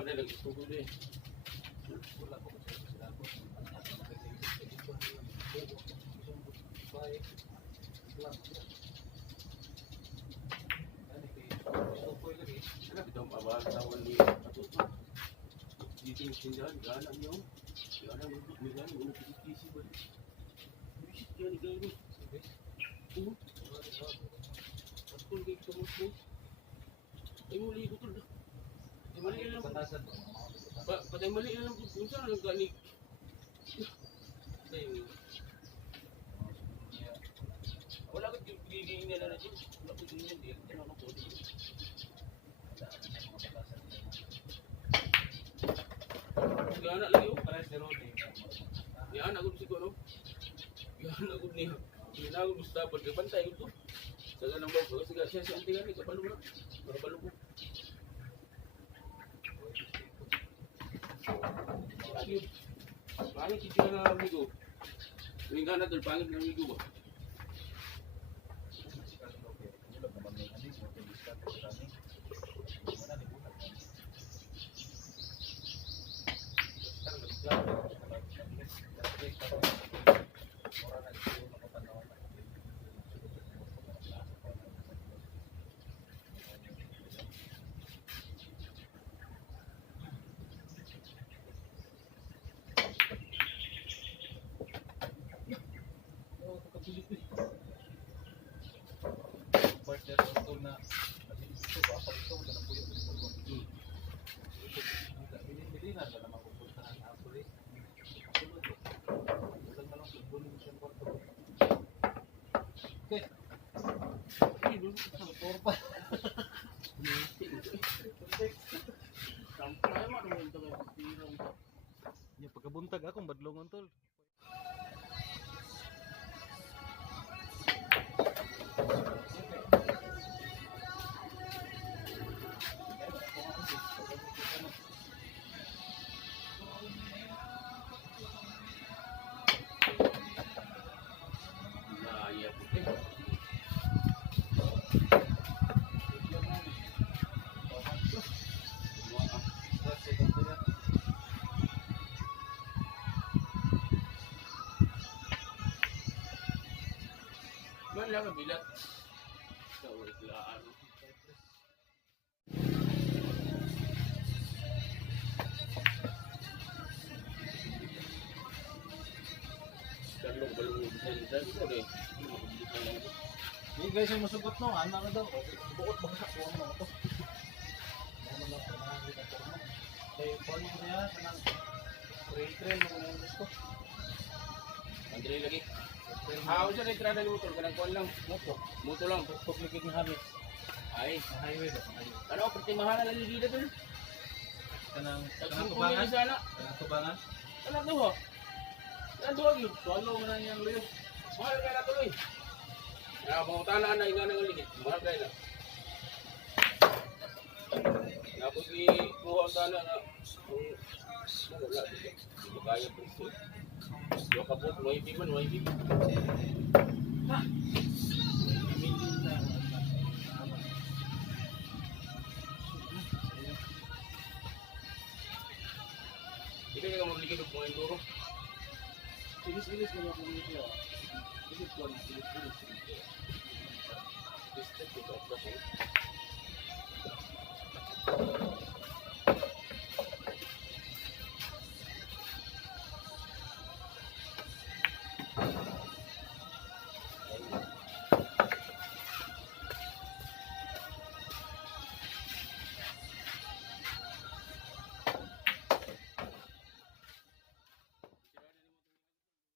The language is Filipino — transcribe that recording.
ada lagi tunggu deh. Ano kita mabahas tawon ni Atuto? Dito yung sindahan, gana niyo. Gana mo, may gana mo, kisi-kisi ba? Visit yan, gano. Oo. Atul kayo sa mo. Ay muli ko tol. Ay mali lang. Patay mali lang kung saan ang galing. Wala ko bigiging nila na dyan. Wala ko din yan. Tinanong ko din. Gana lang yun. Yan ako siguro. Yan ako niya. Yan ako gusto dapat. Kapantay ko to. Sa ganang bago. Sige siya siya. Tingnan niya. Kapalo mo. Kapalo mo. Ayun. Pangit si Tina na amigo. Tuwing ka na doon, pangit na amigo ba? Pagkabuntag akong badlongon tol. Wala ka bilat. Tawag laan. Dalong balong dyan dyan. Hindi guys yung masugot no, ana na daw. Bukot bangsa ko ano to. Ano na po na kita po. Kay phone mo niya kanang trail mo na gusto. Andre lagi. How sa entrada ni motor kanang kuan lang. Motor lang. Publikit ng habis. Ay, Highway do. ano perti mahal na dito dito. Kanang Tubangan sana. Kanang tubangan. Ano to ho? Ano to gyud? Solo man yang liyo. Mahal kay na tuloy. Ya mo tanan na inga nang ligit. Mahal kay na. Napos ni kuha ang tanan na wala. Kaya po. Yo kapot mo ibi man, mo ibi. Ha. Hindi ka magligid og mga induro. Ilis-ilis mo ko dito. Ilis ko na, ilis-ilis. This step is